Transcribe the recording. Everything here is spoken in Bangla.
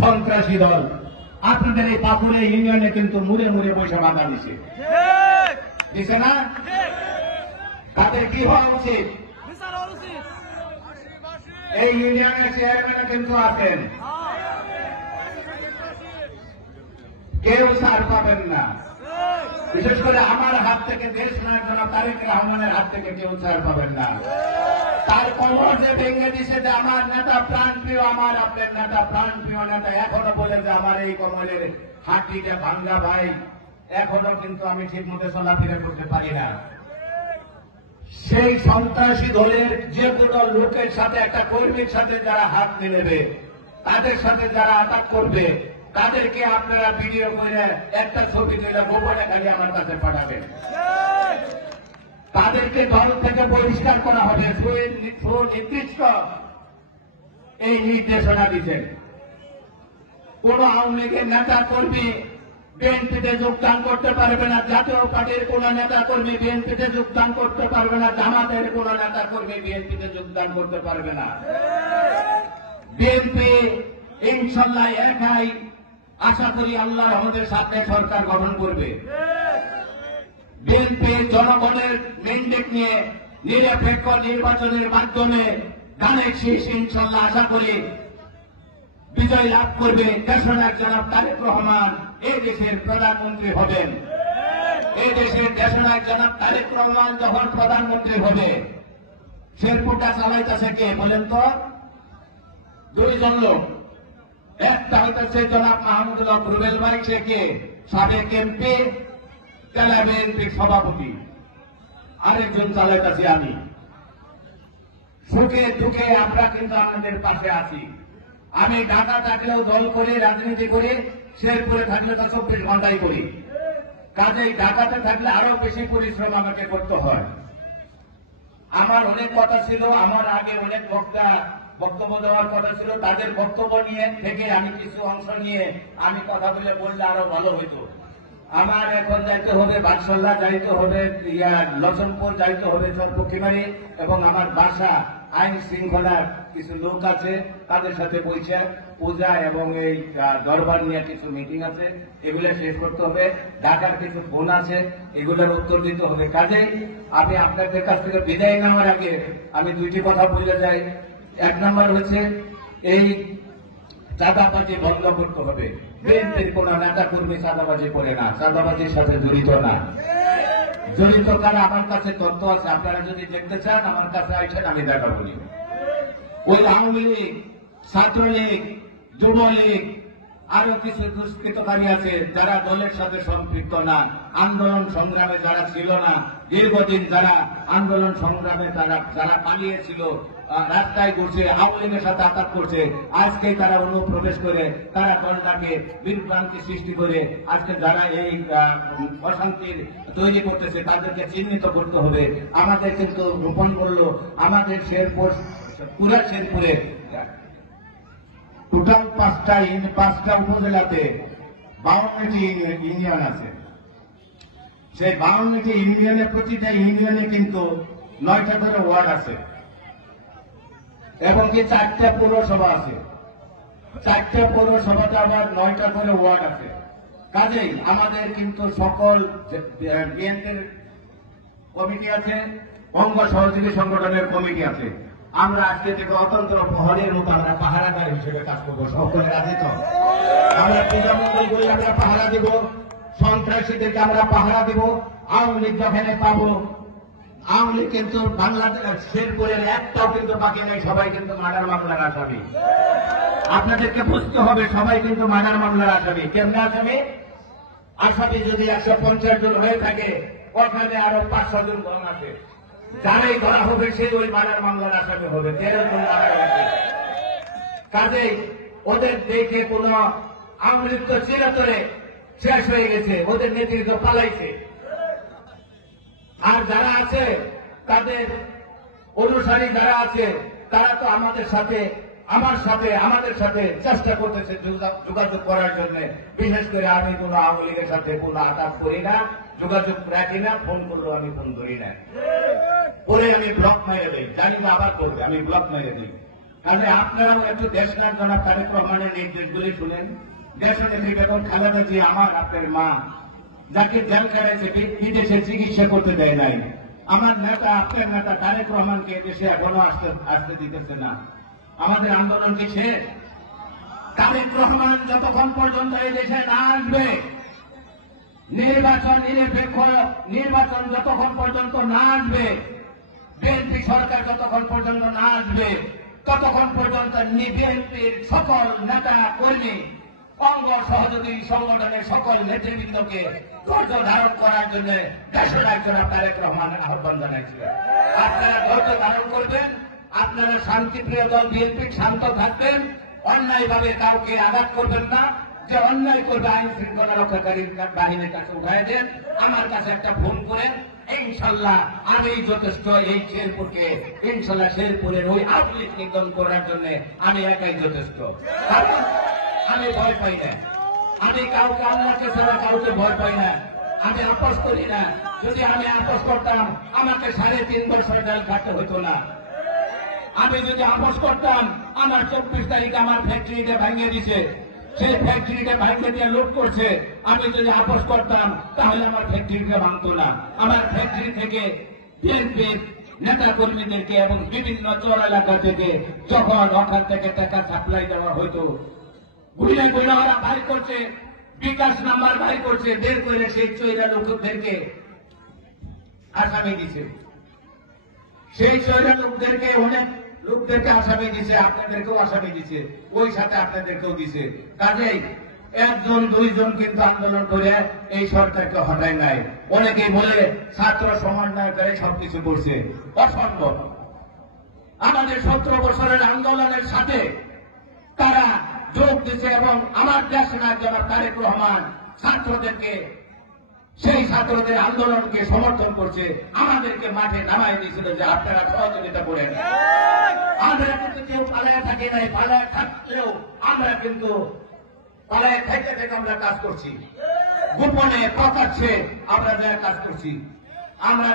সন্ত্রাসী দল। আপনাদের এই পাকুড়ে ইউনিয়নে কিন্তু মুড়ে মুড়ে পয়সা বাধা দিছে, দিছে না? তাদের কি হওয়া উচিত? এই ইউনিয়নের চেয়ারম্যান কিন্তু আছেন, কেউ ছাড় পাবেন না। বিশেষ করে আমার হাত থেকে, দেশ নায়ক জনাব তারেক রহমানের হাত থেকে কেউ ছাড় পাবেন না। তার কবর যে ভেঙে দিছে যে আমার নেতা প্রাণ প্রিয়, আমার আপনার নেতা প্রাণ প্রিয় নেতা, এখনো বলে যে আমার এই কবরের হাঁটিটা ভাঙ্গা ভাই, এখনো কিন্তু আমি ঠিক মতো চলাফেরা করতে পারি না। সেই সন্ত্রাসী দলের যে কোনো লোকের সাথে, একটা কর্মীর সাথে যারা হাত মিলেবে, তাদের সাথে যারা আঘাত করবে, তাদেরকে আপনারা ভিডিও করে একটা ছবি তুলে গোপনে খালি আমার কাছে পাঠাবেন। তাদেরকে দল থেকে বহিষ্কার করা হবে, সুনির্দিষ্ট এই নির্দেশনা দিচ্ছেন। কোন আওয়ামী লীগের নেতা কর্মী বিএনপিতে যোগদান করতে পারবে না, জাতীয় পার্টির কোন নেতা কর্মী বিএনপিতে যোগদান করতে পারবে না, জামাতের কোন নেতা কর্মী বিএনপিতে যোগদান করতে পারবে না। বিএনপি ইনশাল্লাহ একাই, আশা করি আল্লাহ আমাদের সাথে সরকার গঠন করবে। বিএনপি জনগণের ম্যান্ডেট নিয়ে নিরপেক্ষ নির্বাচনের মাধ্যমে ধানের শীষ ইনশাল্লাহ আশা করি বিজয় লাভ করবে। দেশনায়ক জনাব তারেক রহমান এই দেশের প্রধানমন্ত্রী হবেন। এই দেশের দেশনায়ক জনাব তারেক রহমান যখন প্রধানমন্ত্রী হবে, শেরপুরটা চালাইতেছে কে বলেন তো? দুইজন লোক। একটা হইতেছে জনাব মাহমুদুল হক রুবেল ভাই, সে কে? সাবেক এমপি, জেলা বিএনপির সভাপতি। আরেকজন চালাইতেছি আমি। সুখে দুঃখে আমরা কিন্তু আপনাদের পাশে আছি। আমি ঢাকা থাকলেও দল করে রাজনীতি করি, শেরপুরে থাকলে তো 24 ঘন্টাই করি। কাজেই ঢাকাতে থাকলে আরো বেশি পরিশ্রম আমাকে করতে হয়। আমার অনেক কথা ছিল, আমার আগে অনেক বক্তব্য দেওয়ার কথা ছিল, তাদের বক্তব্য নিয়ে থেকে আমি কিছু অংশ নিয়ে আমি কথা বললে আরো ভালো হইত। আমার এখন যাইতে হবে বাদশাল্লাহ, যাইতে হবে লছনপুর, যাইতে হবে চরপক্ষিমারি, এবং আমার বাসা আইন শৃঙ্খলার কিছু লোক আছে, তাদের সাথে বৈশাখ পূজা এবং এই দরবার নিয়ে কিছু মিটিং আছে, এগুলো শেষ করতে হবে। ঢাকার কিছু ফোন আছে, এগুলোর উত্তর দিতে হবে। কাজেই আমি আপনাদের কাছ থেকে বিদায় নেওয়ার আগে আমি দুইটি কথা বলে যাই। এক নম্বর হচ্ছে এই চাঁদাবাজি বন্ধ করতে হবে। বিএনপির কোন নেতা কর্মী চাঁদাবাজি করে না, চাঁদাবাজির সাথে জড়িত না। জড়িত কারা আমার কাছে তথ্য আছে, আপনারা যদি দেখতে চান আমার কাছে আইসেন, আমি দেখা বলি। ওই আওয়ামী লীগ, ছাত্রলীগ, যুবলীগ, আরো কিছু দুষ্কৃতকারী আছে যারা দলের সাথে সম্পৃক্ত না, আন্দোলন সংগ্রামে যারা ছিল না, দীর্ঘদিন যারা আন্দোলন সংগ্রামে যারা পালিয়েছিল, রাস্তায় ঘুরছে, আওয়ামী লীগের সাথে আঘাত করছে, আজকে তারা অনুপ্রবেশ করে তারা দলটাকে বিভ্রান্তি সৃষ্টি করে আজকে যারা এই অশান্তির তৈরি করতেছে তাদেরকে চিহ্নিত করতে হবে। আমাদের কিন্তু রোপণ করলো আমাদের শেরপুর, পুরা শেরপুরে টোটাল 5টা উপজেলাতে 52টি ইউনিয়ন আছে। সেই 52টি ইউনিয়নে প্রতিটা ইউনিয়নে কিন্তু 9টা করে ওয়ার্ড আছে এবং কি 4টা পৌরসভা আছে। 4টা পৌরসভাতে আবার 9টা করে ওয়ার্ড আছে। কাজেই আমাদের কিন্তু সকল বিএনপির কমিটি আছে, অঙ্গ সহযোগী সংগঠনের কমিটি আছে। আমরা আজকে থেকে অতন্ত্র প্রহরীর মতো আমরা পাহারাদার হিসেবে কাজ করবো। সকলে রাজি তো? আমরা পূজামন্দিরগুলি আমরা পাহারা দিব, সন্ত্রাসীদেরকে আমরা পাহারা দিব। আওয়ামী লীগ যেখানে পাবো, আওয়ামী লীগ কিন্তু বাংলাদেশ শেরপুরের একটাও কিন্তু বাকি নেই, সবাই কিন্তু মার্ডার মামলার আসামি। আপনাদেরকে বুঝতে হবে সবাই কিন্তু মার্ডার মামলার আসামি। কেমন আসামি? আসামি যদি 150 জন হয়ে থাকে, ওখানে আরো 500 জন ধন আছে, যারাই ধরা হবে সে ওই মার্ডার মামলার আসামি হবে। 13 জন মারা গেছে। কাজেই ওদের দেখে কোন আওয়ামী লীগ তো চিরাতরে শেষ হয়ে গেছে, ওদের নেতৃত্ব পালাইছে। আর যারা আছে তাদের অনুসারী যারা আছে তারা তো আমাদের সাথে আমাদের সাথে চেষ্টা করতেছে যোগাযোগ করার জন্য। বিশেষ করে আমি কোন আওয়ামী লীগের সাথে কোন আঘাত করি না, যোগাযোগ রাখি না, ফোন করলেও আমি ফোন ধরি না, পরে আমি ব্লক মেরে দিই। জানি না আবার করবে, আমি ব্লক মেরে দিই। তাহলে আপনারাও একটু দেশনাথ জনাব তারেক রহমানের নির্দেশগুলি শুনেন। দেশনেত্রী বেগম খালেদা জিয়া আমার আপনার মা, যাকে জেল খাটাইছে, বিদেশে চিকিৎসা করতে দেয় নাই। আমার নেতা, আপনার নেতা তারেক রহমানকে দেশে এখনো আসতে দিতেছে না। আমাদের আন্দোলন কি শেষ? তারেক রহমান যতক্ষণ পর্যন্ত এই দেশে না আসবে, নির্বাচন নিরপেক্ষ নির্বাচন যতক্ষণ পর্যন্ত না আসবে, বিএনপি সরকার যতক্ষণ পর্যন্ত না আসবে, ততক্ষণ পর্যন্ত বিএনপির সকল নেতা কর্মী, অঙ্গ সহযোগী সংগঠনের সকল নেতৃবৃন্দকে ধৈর্য ধারণ করার জন্য দেশের একজন তারেক রহমানের আহ্বান জানাইছিলেন। আপনারা ধৈর্য ধারণ করবেন, আপনারা শান্তিপ্রিয় দল বিএনপি শান্ত থাকবেন, অন্যায়ভাবে কাউকে আঘাত করবেন না। যে অন্যায় করবে আইন শৃঙ্খলা রক্ষাকারী বাহিনীর কাছে উঠাই দেন, আমার কাছে একটা ফোন করেন, ইনশাল্লাহ আমি যথেষ্ট এই শেরপুরকে, ইনশাল্লাহ শেরপুরের ওই আউটলেট নির্গম করার জন্য আমি একাই যথেষ্ট। কারণ আমি ভয় পাই না, আমি কাউকে আল্লাহকে ছাড়া কাউকে ভয় পাই না, আমি আপোষ করি না। যদি আমি আপোষ করতাম আমাকে 3.5 বছর জেল খাটতে হতো না। আমি যদি আপোষ করতাম, আমার 24 তারিখে আমার ফ্যাক্টরিটা ভেঙে দিছে, সেই ফ্যাক্টরিটা ভেঙে দিয়ে লুট করছে, আমি যদি আপোষ করতাম তাহলে আমার ফ্যাক্টরিটা ভাঙতো না। আমার ফ্যাক্টরি থেকে বিএনপির নেতা কর্মীদেরকে এবং বিভিন্ন চর এলাকা থেকে যখন ওখান থেকে টাকা সাপ্লাই দেওয়া হতো, ঘুরে ঘুরে ওরা বাইর করছে, বিকাশ নাম্বার বাইর করছে, বের করে সেই চৈরা লোকদেরকে আসামি দিছে। সেই চৈরা লোকদেরকে অনেক লোকদেরকে আসামি দিছে, আপনাদেরকেও আসামি দিছে, ওই সাথে আপনাদেরকেও দিছে। কাজেই 1 জন 2 জন কিন্তু আন্দোলন করে এই সরকারকে হটায় নাই। অনেকেই বলে ছাত্র সমন্বয় করে সবকিছু করছে, অসম্ভব। আমাদের 17 বছরের আন্দোলনের সাথে তারা যোগ দিচ্ছে এবং আমার দেশনায়ক জনাব তারেক রহমান ছাত্রদেরকে, সেই ছাত্রদের আন্দোলনকে সমর্থন করছে, আমাদেরকে মাঠে নামাই দিয়েছিল যে আপনারা সহযোগিতা করেন। আমরা কিন্তু কেউ পালায় থাকে নাই, পালায় থাকলেও আমরা কিন্তু পালায় থাকতে থেকে আমরা কাজ করছি, গোপনে প্রকাশ্যে আমরা কাজ করছি। আমরা